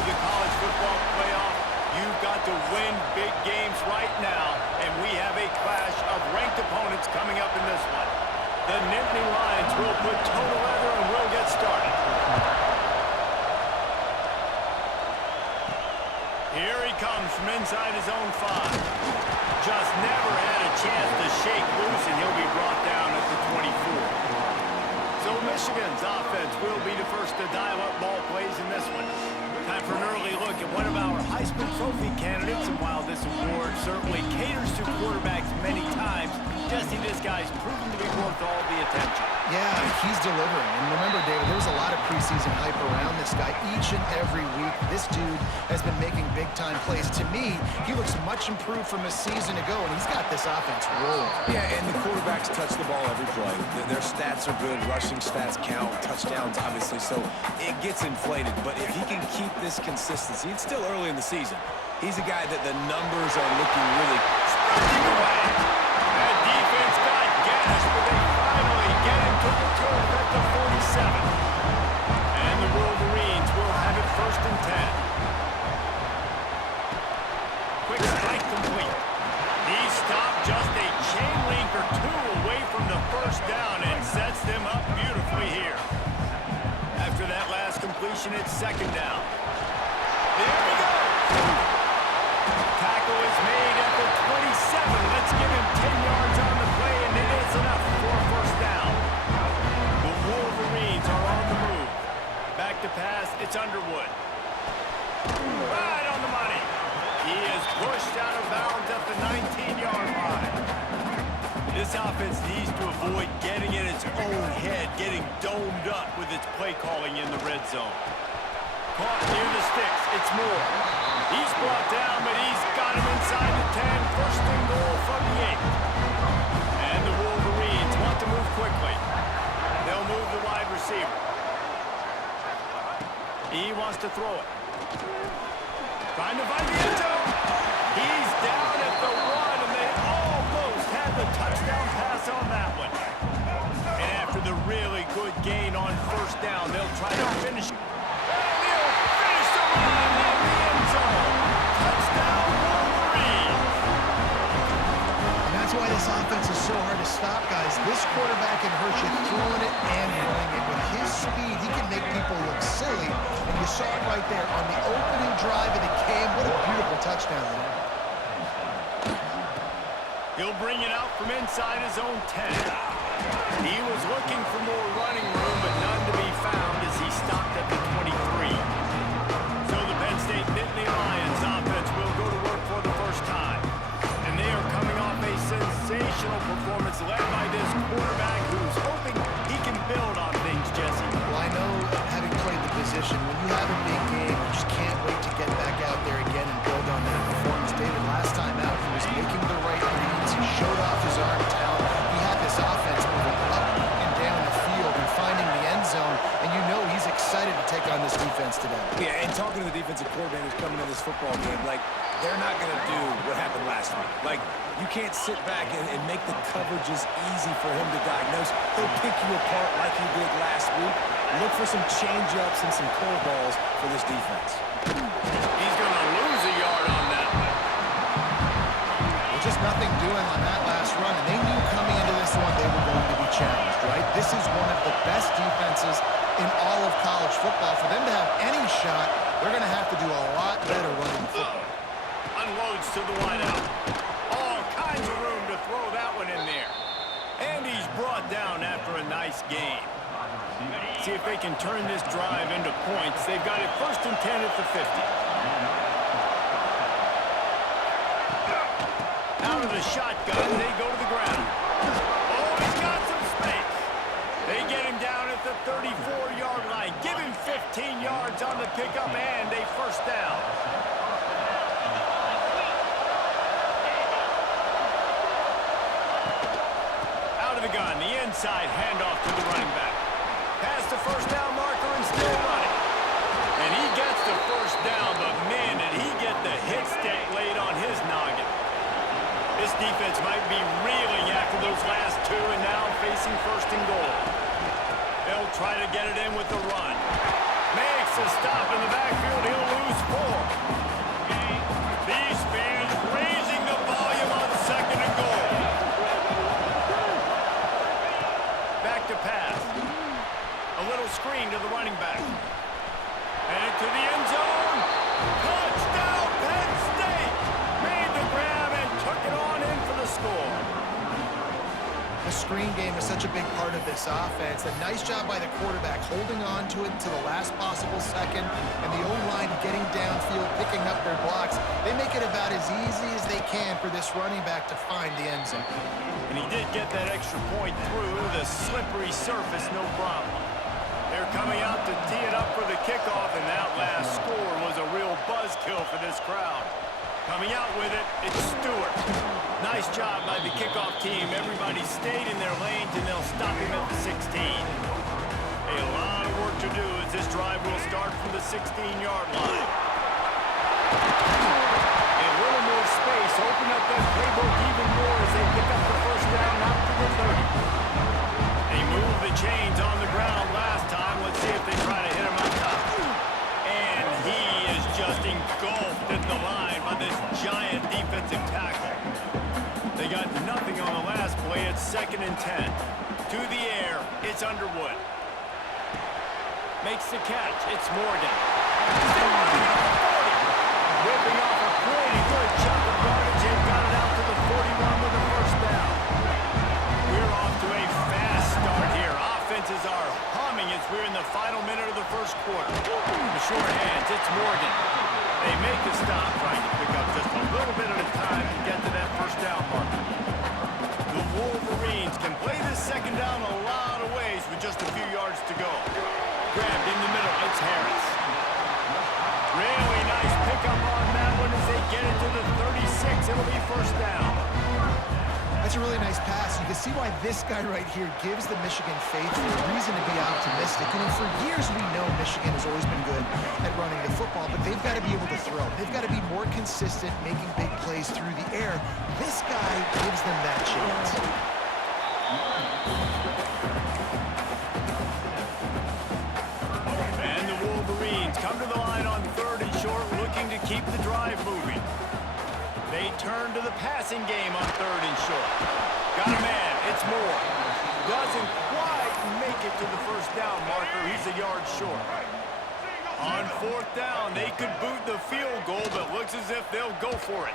to the college football playoff, you've got to win big games right now, and we have a clash of ranked opponents coming up in this one. The Nittany Lions will put total leather and will get started. Here he comes from inside his own 5. Just never had a chance to shake loose, and he'll be brought down at the 24. So Michigan's offense will be the first to dial up ball plays in this one. Time for an early look at one of our Heisman Trophy candidates, and while this award certainly caters to quarterbacks many times, Jesse, this guy's proven to be worth all the attention. Yeah, he's delivering. And remember, David, there was a lot of preseason hype around this guy each and every week. This dude has been making big-time plays. To me, he looks much improved from a season ago, and he's got this offense rolling. Yeah, and the quarterbacks touch the ball every play. Their stats are good. Rushing stats count. Touchdowns, obviously. So it gets inflated. But if he can keep this consistency, it's still early in the season. He's a guy that the numbers are looking really sprinting away. That defense got gashed, but they finally get him to the turf at the 47. And the Wolverines will have it 1st and 10. Quick strike complete. He stopped just a chain link or 2 away from the 1st down and sets them up beautifully here. After that last completion, it's 2nd down. There we go. Tackle is made at the 27. Let's give him 10 yards on the play, and it is enough for a 1st down. The Wolverines are on the move. Back to pass, it's Underwood. Right on the money. He is pushed out of bounds at the 19-yard line. This offense needs to avoid getting in its own head, getting domed up with its play calling in the red zone. Caught near the sticks, it's Moore. He's brought down, but he's got him inside the 10. 1st and goal from the 8. And the Wolverines want to move quickly. They'll move the wide receiver. He wants to throw it. Trying to find the end zone. He's down at the 1, and they almost had the touchdown pass on that one. And after the really good gain on 1st down, they'll try to finish. That's why this offense is so hard to stop, guys. This quarterback can hurt you throwing it and running it. With his speed, he can make people look silly. And you saw it right there on the opening drive, and it came. What a beautiful touchdown there. He'll bring it out from inside his own 10. He was looking for more running room, but none to be found as he stopped at the 23. So the Penn State Nittany Lions offense will go to work for the 1st time. And they are coming off a sensational performance led by this quarterback who's hoping he can build on things, Jesse. Well, I know, having played the position, when you have a big game, you just can't wait to get back out there again and build on that performance. David, last time out, he was making the right reads. He showed off his arm talent. He had this offense moving up and down the field and finding the end zone. And you know he's excited to take on this defense today. Yeah, and talking to the defensive coordinators coming into this football game, like, they're not going to do what happened last week. Like, you can't sit back and make the coverages easy for him to diagnose. He'll pick you apart like he did last week. Look for some change-ups and some curveballs for this defense. He's going to lose a yard on that one. Well, just nothing doing on that last run, and they knew coming into this one they were going to be challenged, right? This is one of the best defenses in all of college football. For them to have any shot, they're going to have to do a lot better running the football. Unloads to the wideout. All kinds of room to throw that one in there. And he's brought down after a nice game. See if they can turn this drive into points. They've got it 1st and 10 at the 50. Out of the shotgun, they go to the ground. Oh, he's got some space. They get him down at the 34-yard line. Give him 15 yards on the pickup and a 1st down. The gun, the inside handoff to the running back. Past the 1st down marker and still running. And he gets the 1st down, but man, did he get the hit stick laid on his noggin. This defense might be reeling after those last 2 and now facing 1st and goal. They'll try to get it in with the run. Makes a stop in the backfield. He'll lose lose 4. These fans raising the volume on 2nd and goal. Back to pass. A little screen to the running back. And to the end zone. Touchdown, Penn State! Made the grab and took it on in for the score. The screen game is such a big part of this offense. A nice job by the quarterback holding on to it until the last possible second, and the O-line getting downfield, picking up their blocks. They make it about as easy as they can for this running back to find the end zone. And he did get that extra point through the slippery surface, no problem. They're coming out to tee it up for the kickoff, and that last score was a real buzzkill for this crowd. Coming out with it, it's Stewart. Nice job by the kickoff team. Everybody stayed in their lanes, and they'll stop him at the 16. A lot of work to do as this drive will start from the 16-yard line. A little more space. Open up that playbook even more as they pick up the first down out to the 30. They moved the chains on the ground last time. Let's see if they try to hit him on top. And he is just engulfed in the line by this giant defensive tackle. They got nothing on the last play. It's 2nd and 10. To the air, it's Underwood. Makes the catch. It's Morgan. Still running up the 40. Whipping off a pretty good chunk of yardage and got it out to the 41 with a first down. We're off to a fast start here. Offenses are humming as we're in the final minute of the first quarter. The short hands, it's Morgan. They make the stop, trying to pick up just a little bit at a time to get to that first down marker. The Wolverines can play this second down a lot of ways with just a few yards to go. Grabbed in the middle, it's Harris. Really nice pickup on that one as they get it to the 36. It'll be first down. That's a really nice pass. You can see why this guy right here gives the Michigan faithful a reason to be optimistic. I mean, for years we know Michigan has always been good at running the football, but they've got to be able to throw. They've got to be more consistent, making big plays through the air. This guy gives them that chance. And the Wolverines come to the line on 3rd and short, looking to keep the drive moving. They turn to the passing game on 3rd and short. Got a man, it's Moore. Doesn't quite make it to the first down marker. He's a yard short. On 4th down, they could boot the field goal, but looks as if they'll go for it.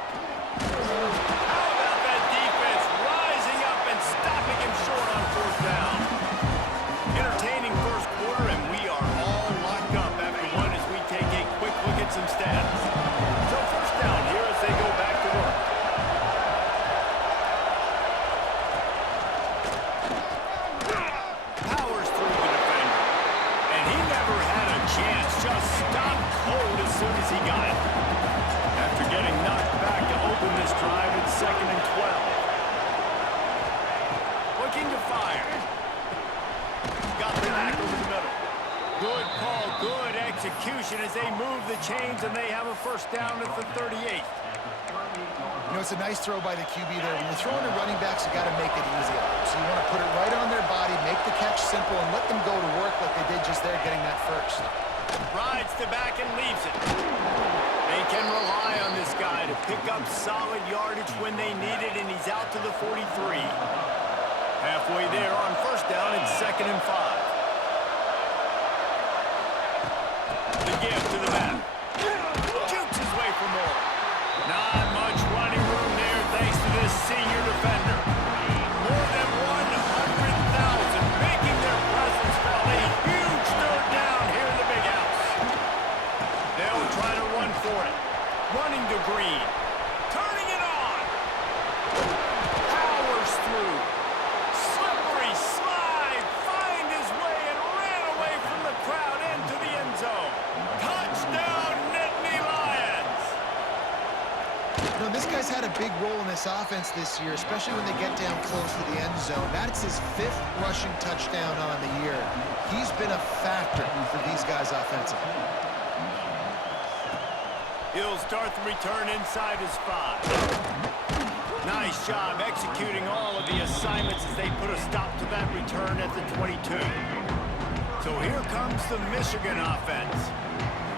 How about that defense rising up and stopping him short on 4th down? Entertaining first quarter, and we are all locked up after one as we take a quick look at some stats. So first down here as they go back to work. Powers through the defender. And he never had a chance. Just stopped cold as soon as he got it. After getting knocked back to open this drive, it's 2nd and 12. Looking to fire. Got the back over the middle. Good call, good execution as they move the chains, and they have a first down at the 38. You know, it's a nice throw by the QB there. When you're throwing to running backs, you got to make it easy. So you want to put it right on their body, make the catch simple, and let them go to work like they did just there getting that first. Rides to back and leaves it. They can rely on this guy to pick up solid yardage when they need it, and he's out to the 43. Halfway there on first down, it's 2nd and 5. The give to the back. Jukes his way for more. Not much running room there thanks to this senior defender. More than 100,000 making their presence felt. A huge third down here in the big house. They'll try to run for it. Running to Green. Turning it on. Powers through. Slippery slide. Find his way and ran away from the crowd into the end zone. Touchdown, Nittany Lions! You know, this guy's had a big role in this offense this year, especially when they get down close to the end zone. That's his 5th rushing touchdown on the year. He's been a factor for these guys offensively. He'll start the return inside his 5. Nice job executing all of the assignments as they put a stop to that return at the 22. So here comes the Michigan offense.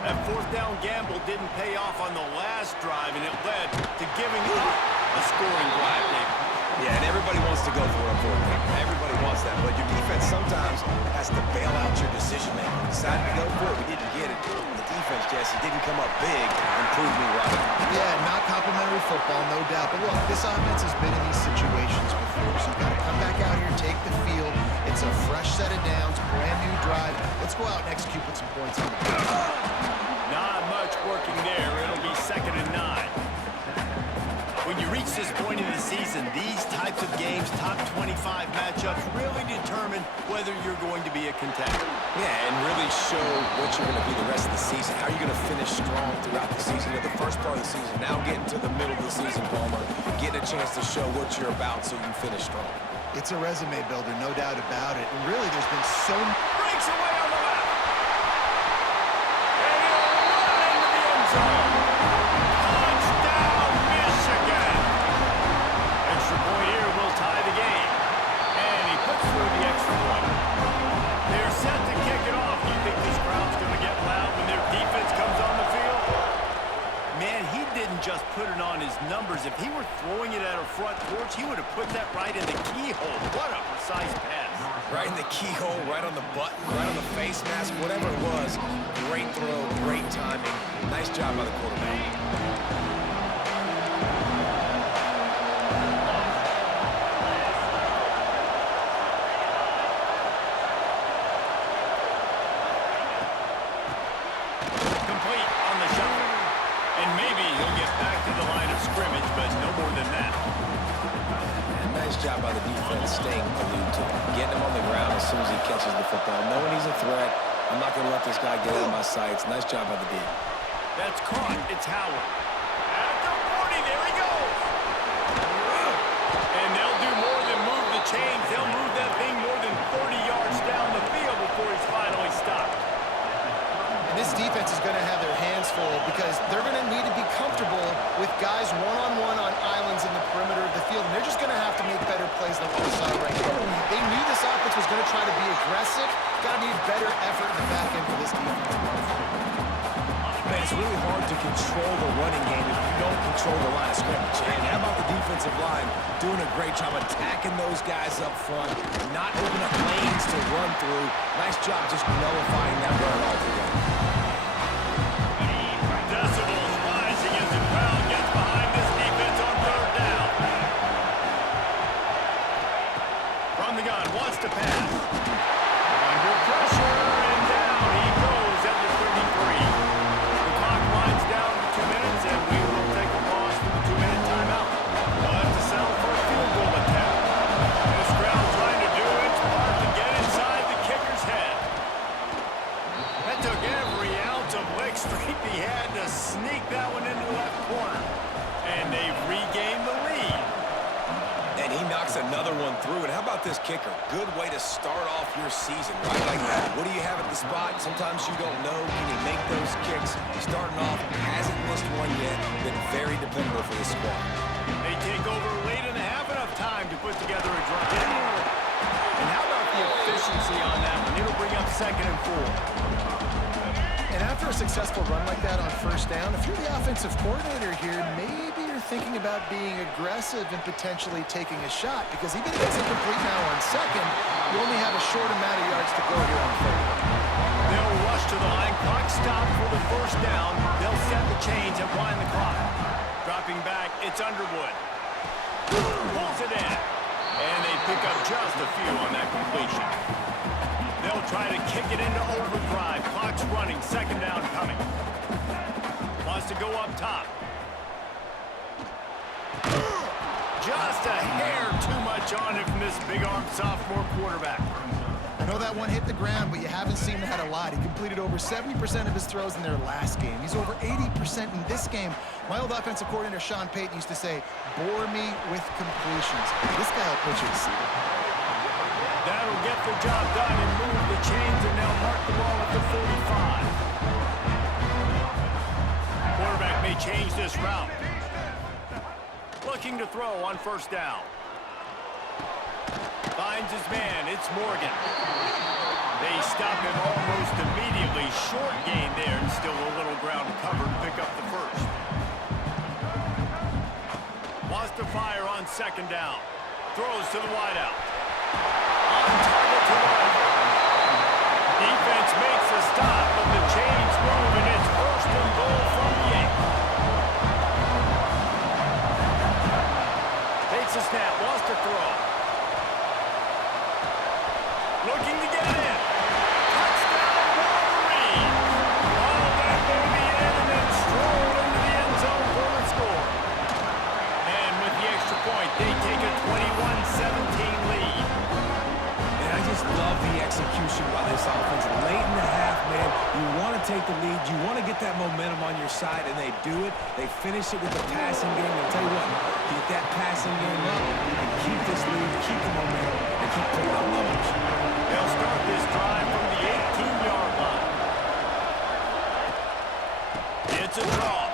That fourth down gamble didn't pay off on the last drive, and it led to giving up a scoring drive, David. Yeah, and everybody wants to go for it on fourth down. Everybody wants that, but your defense sometimes has to bail out your decision-making. We decided to go for it. We didn't get it. The defense, Jesse, didn't come up big and prove me right. Yeah, not complimentary football, no doubt. But look, this offense has been in these situations before, so you've got to come back out here, take the field. It's a fresh set of downs, brand new drive. Let's go out and execute with some points on the board. Not much working there. It'll be 2nd and 9. When you reach this point in the season, these types of games, top 25 matchups, really determine whether you're going to be a contender. Yeah, and really show what you're going to be the rest of the season. How are you going to finish strong throughout the season? The first part of the season, now getting to the middle of the season, Palmer, getting a chance to show what you're about so you can finish strong. It's a resume builder, no doubt about it. And really, there's been so much. Breaks away on the left. And he'll run into the end zone. Touchdown, Michigan. Extra point here will tie the game. And he puts through the extra point. They're set to kick it off. Do you think this crowd's going to get loud when their defense comes on the field? Man, he didn't just put it on his numbers. If he were throwing it at a front porch, he would have put that right in the keyhole. What a precise pass. Right in the keyhole, right on the button, right on the face mask, whatever it was. Great throw, great timing. Nice job by the quarterback. Complete on the shuffle. And maybe he'll get back to the line of scrimmage, but no more than that. And nice job by the defense staying glued to him. Getting him on the ground as soon as he catches the football. Knowing he's a threat, I'm not going to let this guy get out of my sights. Nice job by the D. That's caught. It's Howard. At the 40, there he goes. And they'll do more than move the chains. They'll move that thing more than 30 yards down the field before he's finally stopped. This defense is going to have their hands full because they're going to need to be comfortable with guys one-on-one on islands in the perimeter of the field, and they're just going to have to make better plays than what we saw right here. They knew this offense was going to try to be aggressive. Got to need better effort in the back end for this defense. Man, it's really hard to control the running game if you don't control the line of scrimmage. And how about the defensive line doing a great job attacking those guys up front, not opening up lanes to run through. Nice job just nullifying that run altogether. Decibels rising as the crowd gets behind this defense on 3rd down. From the gun, wants to pass. Under pressure, and down he goes at the 33. The clock winds down to 2 minutes, and we will take a pause for the 2-minute timeout. We'll have to settle for a field goal attempt. This crowd trying to do its part to get inside the kicker's head. That took every ounce of leg strength he had to sneak that one into the left corner. And they've regained the lead. And he knocks another one through. And how about this kicker? Good way to start off your season, right? Like that. What do you have at the spot? Sometimes you don't know. Can he make those kicks? Starting off, hasn't missed one yet. Been very dependable for this squad. They take over late and have enough time to put together a drive. And how about the efficiency on that one? It'll bring up 2nd and 4. And after a successful run like that on 1st down, if you're the offensive coordinator here, maybe you're thinking about being aggressive and potentially taking a shot, because even if it's incomplete now on 2nd, you only have a short amount of yards to go here on 3rd. They'll rush to the line. Clock stop for the 1st down. They'll set the chains and wind the clock. Dropping back, it's Underwood. Pulls it in. And they pick up just a few on that completion. They'll try to kick it into overdrive. Clock's running. 2nd down coming. Wants to go up top. Just a hair too much on it from this big-armed sophomore quarterback. I know that one hit the ground, but you haven't seen that a lot. He completed over 70% of his throws in their last game. He's over 80% in this game. My old offensive coordinator, Sean Payton, used to say, bore me with completions. This guy will put you to sleep. That'll get the job done and move the chains, and they'll mark the ball at the 45. Quarterback may change this route. Looking to throw on 1st down. Finds his man. It's Morgan. They stop him almost immediately. Short gain there, and still a little ground to cover to pick up the first. Wants to fire on second down. Throws to the wideout. On target to the right. Defense makes a stop, but the chains move, and it's first and goal from the 8. Takes a snap, wants to throw. Looking to get it in. Touchdown, Wolverine! All that baby in and then strolled into the end zone for the score. And with the extra point, they take a 21-17 lead. And I just love the execution by this offense. Late in the half, man, you want to take the lead. You want to get that momentum on your side, and they do it. They finish it with the passing game. I'll tell you what, get that passing game up, and keep this lead, keep the momentum, and keep putting up numbers. They'll start this drive from the 18-yard line. It's a draw.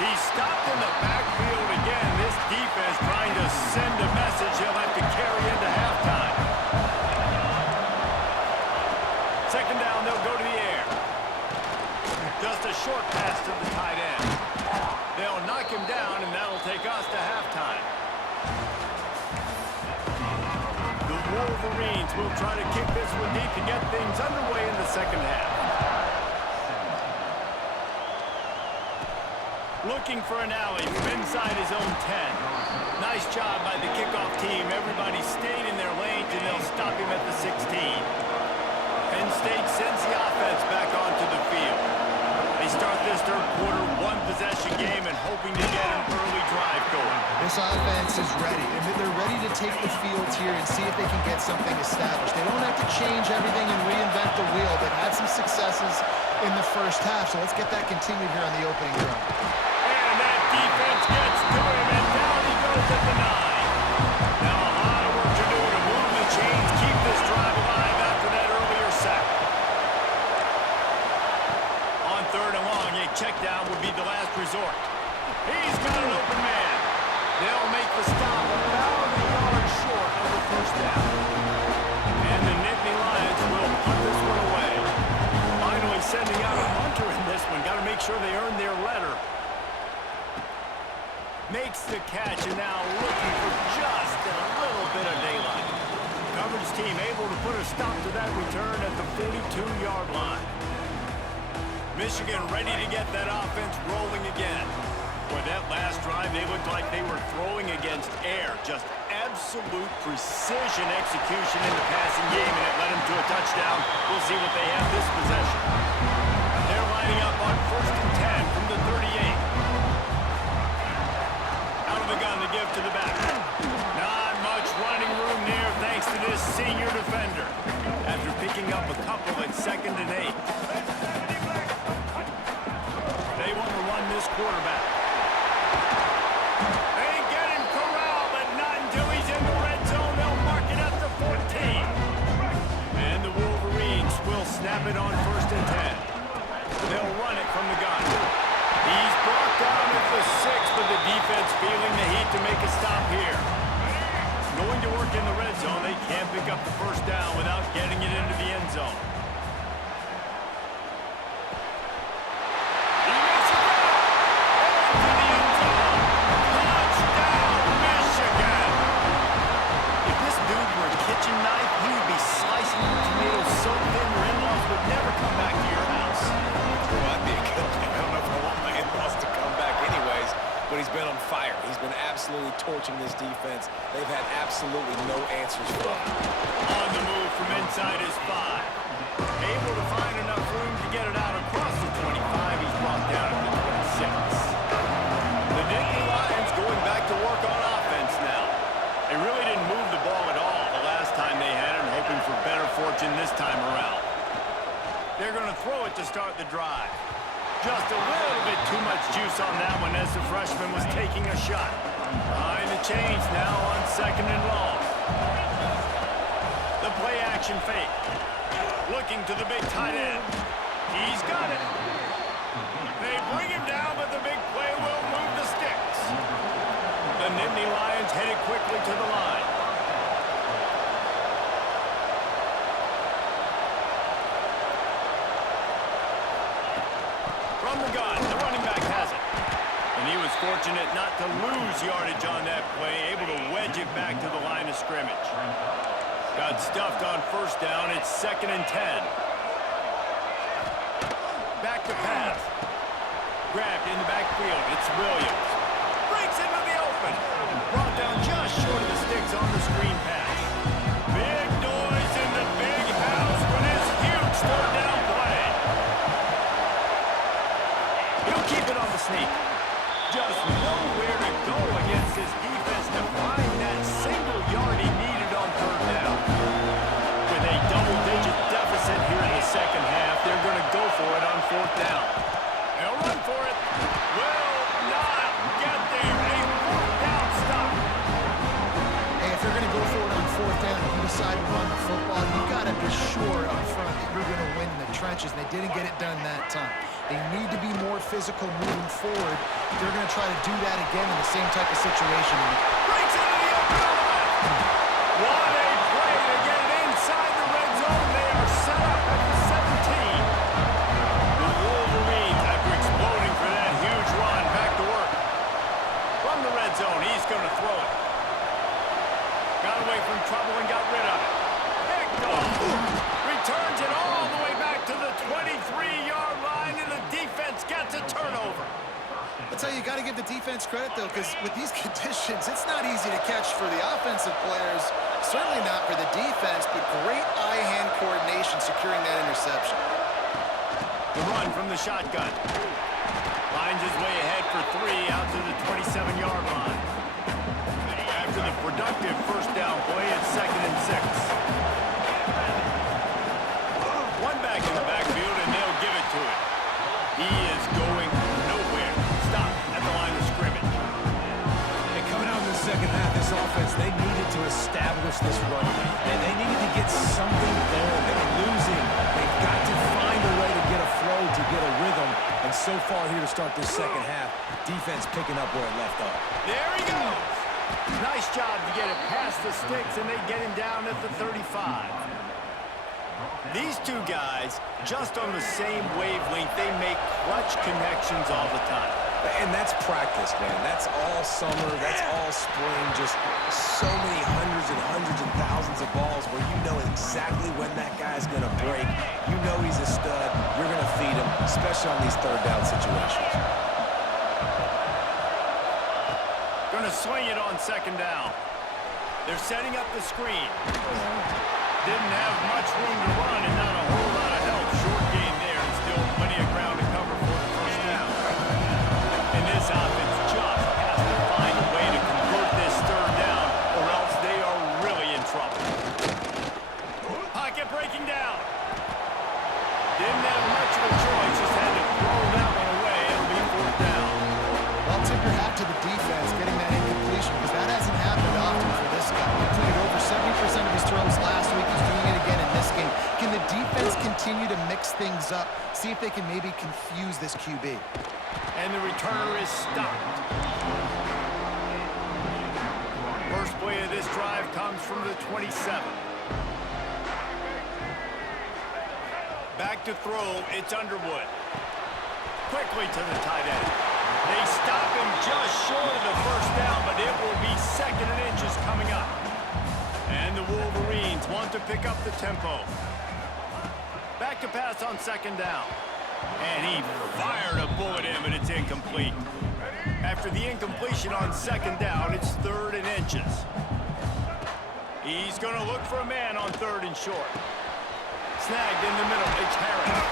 He's stopped in the backfield again. This defense trying to send a message he'll have to carry into halftime. Second down, they'll go to the air. Just a short pass to the tight end. They'll knock him down, and that'll take us to halftime. The Wolverines will try to kick this one deep to get things underway in the second half. Looking for an alley from inside his own 10. Nice job by the kickoff team. Everybody stayed in their lanes, and they'll stop him at the 16. Penn State sends the offense back onto the field. They start this third quarter one-possession game and hoping to get an early drive going. This offense is ready, and they're ready to take the field here and see if they can get something established. They don't have to change everything and reinvent the wheel. They've had some successes in the first half, so let's get that continued here on the opening drive. And that defense gets to him, and down he goes at the 9. Now a lot of work to do to move the chains, keep this drive alive after that earlier sack. On third and long, a check down would be the last resort. He's got an open man. They'll make the stop about a yard short of the first down. And the Nittany Lions will punt this one away. Finally sending out a punter in this one. Got to make sure they earn their letter. Makes the catch, and now looking for just a little bit of daylight. Coverage team able to put a stop to that return at the 42-yard line. Michigan ready to get that offense rolling again. Boy, that last drive, they looked like they were throwing against air. Just absolute precision execution in the passing game, and it led them to a touchdown. We'll see what they have this possession. They're lining up on first and 10 from the 38. Out of the gun to give to the back. Not much running room near thanks to this senior defender. After picking up a couple at second and 8. They want to run this quarterback. They get him corralled, but not until he's in the red zone. They'll mark it up to 14. And the Wolverines will snap it on first and 10. They'll run it from the gun. He's brought down at the 6, but the defense feeling the heat to make a stop here. Going to work in the red zone. They can't pick up the first down without getting it into the end zone. He makes it go! Into the end zone! Touchdown, Michigan! If this dude were a kitchen knife, he would be slicing your tomatoes so thin your in-laws would never come back to your house. Well, that'd be a good thing. I don't know if I want my in-laws to come back anyways, but he's been on fire. He's been absolutely torching this defense. They've had absolutely no answers for him. On the move from inside his 5. Able to find enough room to get it out across the 25. He's brought down at the 26. The Nittany Lions going back to work on offense now. They really didn't move the ball at all the last time they had it, hoping for better fortune this time around. They're going to throw it to start the drive. Just a little bit too much juice on that one as the freshman was taking a shot. Behind the chains now on second and long. The play action fake. Looking to the big tight end. He's got it. They bring him down, but the big play will move the sticks. The Nittany Lions headed quickly to the line. the gun. The running back has it. And he was fortunate not to lose yardage on that play, able to wedge it back to the line of scrimmage. Got stuffed on first down. It's 2nd and 10. Back to pass. Grabbed in the backfield. It's Williams. Breaks into the open. Brought down just short of the sticks on the screen pass. Big noise in the big house for this huge third down play. He'll keep it on the sneak. Just nowhere to go against this defense to find that single yard he needed on third down. With a double-digit deficit here in the second half, they're going to go for it on 4th down. They'll run for it. Will not get there. A 4th down stop. Hey, if you're going to go for it on 4th down and you decide to run the football, you got to be sure up front that you're going to win in the trenches, and they didn't get it done that time. They need to be more physical moving forward. They're going to try to do that again in the same type of situation. Breaks into the open line. What a play to get it inside the red zone. They are set up at the 17. The Wolverines, after exploding for that huge run, back to work. From the red zone, he's going to throw it. Got away from trouble and got rid of it. Picked off. Returns it all the way back to the 23-yard line, and the defense gets a turnover. I'll tell you, you got to give the defense credit, though, because with these conditions, it's not easy to catch for the offensive players, certainly not for the defense, but great eye-hand coordination securing that interception. The run from the shotgun. Finds his way ahead for 3 out to the 27-yard line. After the productive first down play, it's 2nd and 6. One back in the backfield, and they'll give it to him. He is going nowhere. Stop at the line of scrimmage. And coming out in the second half, this offense, they needed to establish this run game. And they needed to get something going. They were losing. They've got to find a way to get a flow, to get a rhythm. And so far here to start this second half, defense picking up where it left off. There he goes. Nice job to get it past the sticks, and they get him down at the 35. These two guys, just on the same wavelength, they make clutch connections all the time. And that's practice, man. That's all summer. That's all spring. Just so many hundreds and thousands of balls where you know exactly when that guy's going to break. You know he's a stud. You're going to feed him, especially on these third down situations. Going to swing it on 2nd down. They're setting up the screen. Didn't have much room to run and not a whole lot of help. Short game there, and still plenty of ground to cover for the first down. And this offense just has to find a way to convert this third down, or else they are really in trouble. Pocket breaking down. Didn't have much of a choice, just had to throw that one away. It'll be 4th down. Well, tip your hat to the defense getting that incompletion, because that hasn't happened often for this guy. He completed over 70% of his throws last week. He's doing it again in this game. Can the defense continue to mix things up, see if they can maybe confuse this QB? And the returner is stopped. First play of this drive comes from the 27. Back to throw, it's Underwood. Quickly to the tight end. They stop him just short of the first down, but it will be 2nd and inches coming up. And the Wolverines want to pick up the tempo. Back to pass on 2nd down. And he fired a bullet in, but it's incomplete. After the incompletion on 2nd down, it's 3rd and inches. He's going to look for a man on 3rd and short. Snagged in the middle, it's Harris.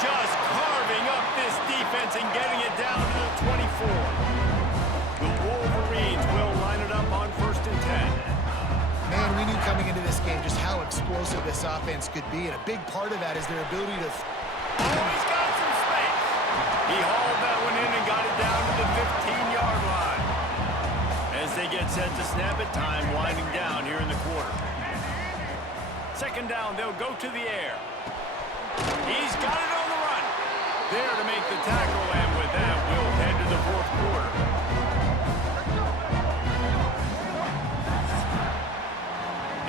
Just carving up this defense and getting it down to the 24. The Wolverines will line it up on 1st and 10. Man, we knew coming into this game just how explosive this offense could be, and a big part of that is their ability to... Oh, he's got some space. He hauled that one in and got it down to the 15-yard line. As they get set to snap it, time winding down here in the quarter. 2nd down, they'll go to the air. He's got it on the run. There to make the tackle, and with that, we'll head to the 4th quarter.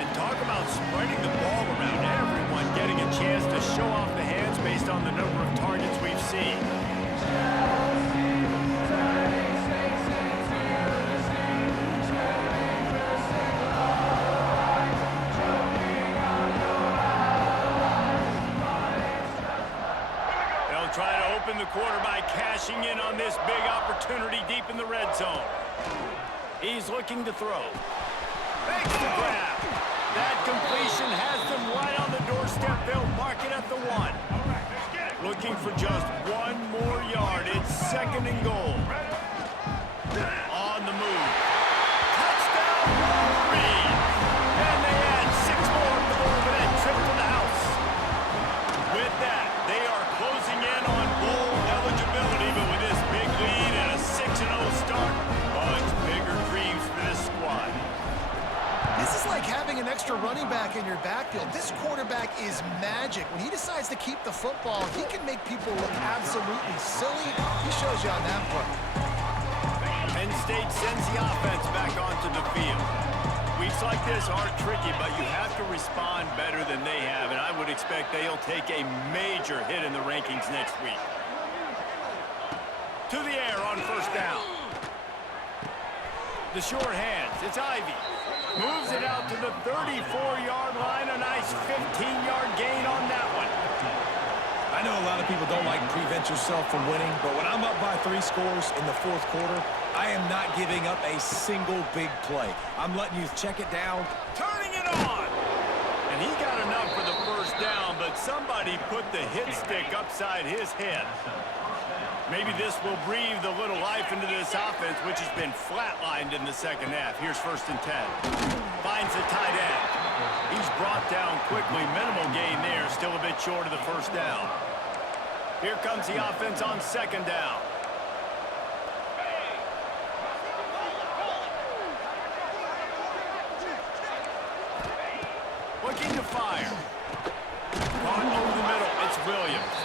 And talk about spreading the ball around, everyone getting a chance to show off the hands based on the number of targets we've seen. the quarterback cashing in on this big opportunity deep in the red zone. He's looking to throw. Makes the grab. That completion has them right on the doorstep. They'll mark it at the 1. Looking for just 1 more yard. It's 2nd and goal. On the move. Touchdown, Wolverine! And they add 6 more to the board with that trip to the house. With that, they are closing in on bowl eligibility, but with this big lead and a 6-0 start, much bigger dreams for this squad. This is like having an extra running back in your backfield. This quarterback is magic. When he decides to keep the football, he can make people look absolutely silly. He shows you on that play. Penn State sends the offense back onto the field. Weeks like this aren't tricky, but you have to respond better than they have, and I would expect they'll take a major hit in the rankings next week. To the air on 1st down. The short hands, it's Ivy. Moves it out to the 34-yard line. A nice 15-yard gain on that one. I know a lot of people don't like prevent yourself from winning, but when I'm up by 3 scores in the 4th quarter, I am not giving up a single big play. I'm letting you check it down. Turning it on. And he got enough for the 1st down, but somebody put the hit stick upside his head. Maybe this will breathe a little life into this offense, which has been flatlined in the 2nd half. Here's 1st and 10. Finds the tight end. He's brought down quickly. Minimal gain there. Still a bit short of the 1st down. Here comes the offense on 2nd down. Looking to fire. Caught over the middle. It's Williams.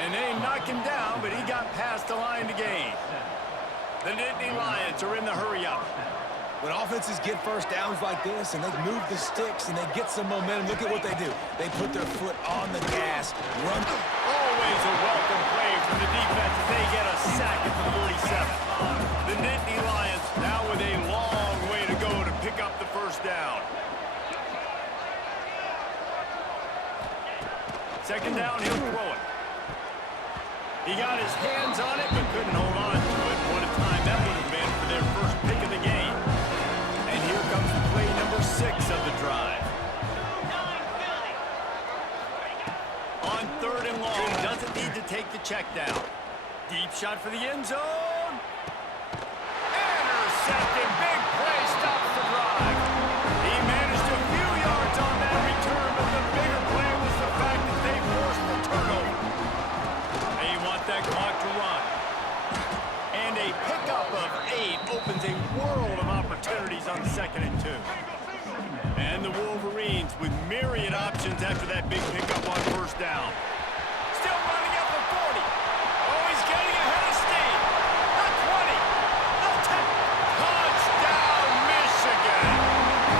And they knock him down, but he got past the line to gain. The Nittany Lions are in the hurry-up. When offenses get 1st downs like this and they move the sticks and they get some momentum, look at what they do. They put their foot on the gas, run. Always a welcome play from the defense as they get a sack at the 47. The Nittany Lions now with a long way to go to pick up the 1st down. 2nd down, he'll throw it. He got his hands on it, but couldn't hold on to it. What a time that would have been for their 1st pick of the game. And here comes play number 6 of the drive. On 3rd and long, doesn't need to take the check down. Deep shot for the end zone. Intercepted. Big play stops the drive. He managed a few yards on that return, but the bigger play was the fact that they forced the turnover. They want that clock to run. And a pickup of 8 opens a world of opportunities on 2nd and 2. And the Wolverines with myriad options after that big pickup on 1st down. Still running up the 40. Oh, he's getting ahead of steam. The 20. The 10. Touchdown, Michigan.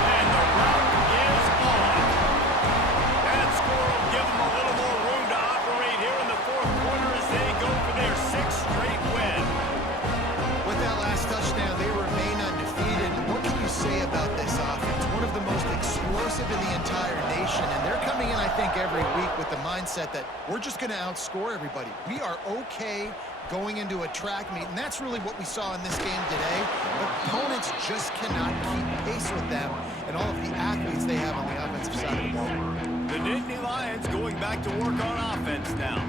And the route is on. That score will give them a little more room to operate here in the 4th quarter as they go for their 6th straight win. With that last touchdown, they remain undefeated. What can you say about this offense? One of the most explosive in the entire nation, and they're coming in, I think, every week with the mindset that we're just going to outscore everybody. We are okay going into a track meet, and that's really what we saw in this game today. But opponents just cannot keep pace with them and all of the athletes they have on the offensive side of the ball. The Nittany Lions going back to work on offense now.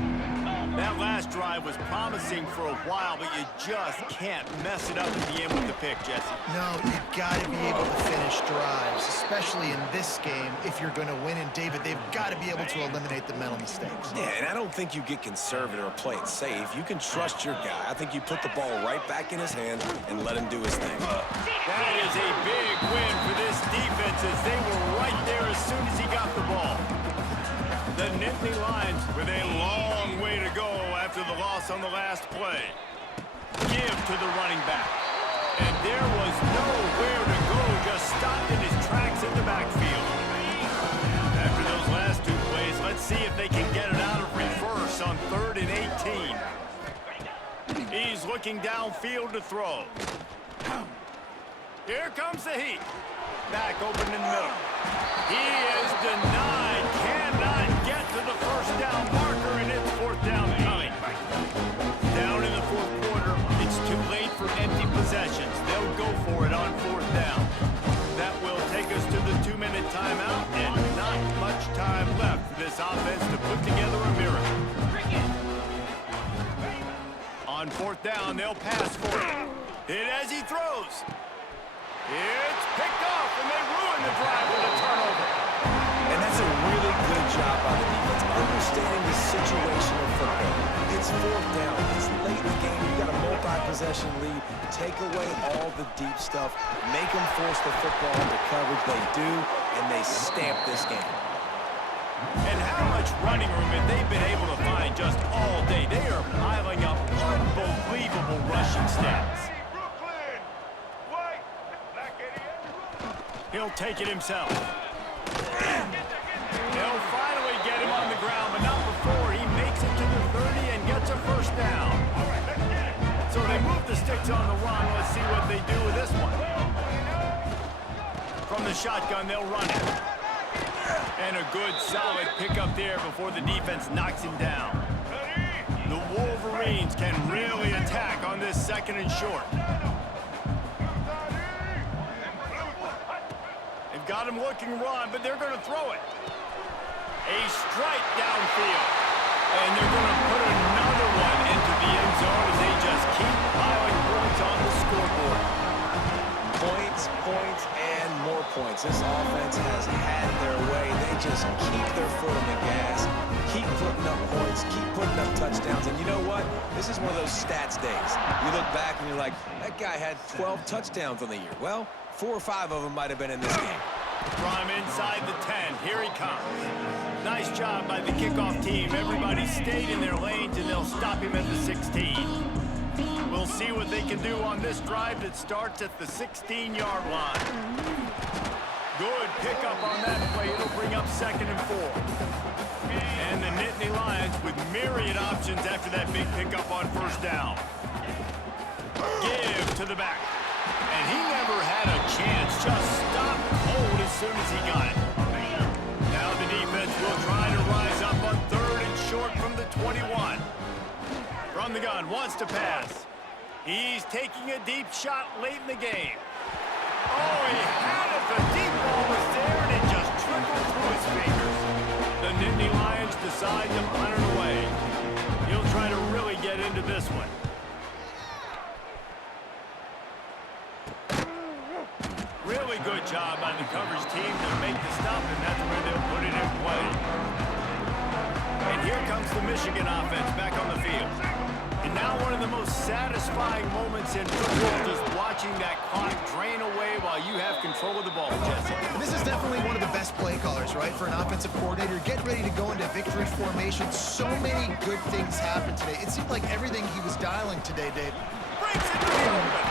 That last drive was promising for a while, but you just can't mess it up at the end with the pick, Jesse. No, you've got to be able to finish drives, especially in this game. If you're going to win, and David, they've got to be able to eliminate the mental mistakes. Yeah, and I don't think you get conservative or play it safe. You can trust your guy. I think you put the ball right back in his hand and let him do his thing. That is a big win for this defense as they were right there as soon as he got the ball. The Nittany Lions with a long way to go after the loss on the last play. Give to the running back. And there was nowhere to go, just stopped in his tracks in the backfield. After those last 2 plays, let's see if they can get it out of reverse on 3rd and 18. He's looking downfield to throw. Here comes the heat. Back open in the middle. He is denied. Cannot get to the 1st down marker, and it's 4th down coming. On fourth down, they'll pass for it. Hit as he throws. It's picked off, and they ruin the drive with a turnover. And that's a really good job by the defense, understanding the situation of football. It's fourth down. It's late in the game. You got a multi-possession lead. Take away all the deep stuff. Make them force the football into coverage. They do, and they stamp this game. And how much running room have they been able to find just all day? They are piling up unbelievable rushing stats. He'll take it himself. They'll finally get him on the ground, but not before he makes it to the 30 and gets a first down. So they move the sticks on the run. Let's see what they do with this one. From the shotgun, they'll run it. And a good, solid pickup there before the defense knocks him down. The Wolverines can really attack on this second and short. They've got him looking run, but they're going to throw it. A strike downfield. And they're going to put another one into the end zone as they just keep piling points on the scoreboard. Points, points, and more points. This offense has had their way. They just keep their foot on the gas, keep putting up points, keep putting up touchdowns. And you know what? This is one of those stats days. You look back and you're like, that guy had 12 touchdowns on the year. Well, 4 or 5 of them might have been in this game. From inside the 10, here he comes. Nice job by the kickoff team. Everybody stayed in their lanes, and they'll stop him at the 16. We'll see what they can do on this drive that starts at the 16-yard line. Good pickup on that play. It'll bring up 2nd and 4. And the Nittany Lions with myriad options after that big pickup on first down. Give to the back. And he never had a chance. Just stopped cold as soon as he got it. Now the defense will try to rise up on 3rd and short from the 21. From the gun, wants to pass. He's taking a deep shot late in the game. Oh, he had it. The deep ball was there, and it just trickled through his fingers. The Nittany Lions decide to punt it away. He'll try to really get into this one. Really good job by the coverage team to make the stop, and that's where they'll put it in play. And here comes the Michigan offense back on the field. And now one of the most satisfying moments in football, just watching that clock drain away while you have control of the ball, Jesse. And this is definitely one of the best play callers, right, for an offensive coordinator. Get ready to go into victory formation. So many good things happened today. It seemed like everything he was dialing today, Dave. Breaks it to the open.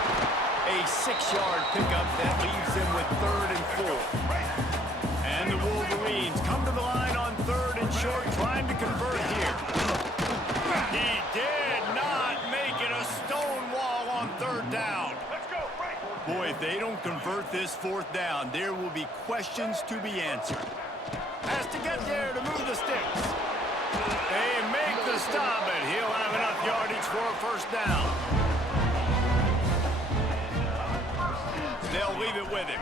A 6-yard pickup that leaves him with 3rd and 4. And the Wolverines come to the line on 3rd and short, trying to convert here. He did not make it. A stone wall on 3rd down. Boy, if they don't convert this 4th down, there will be questions to be answered. Has to get there to move the sticks. They make the stop, and he'll have enough yardage for a first down. They'll leave it with him.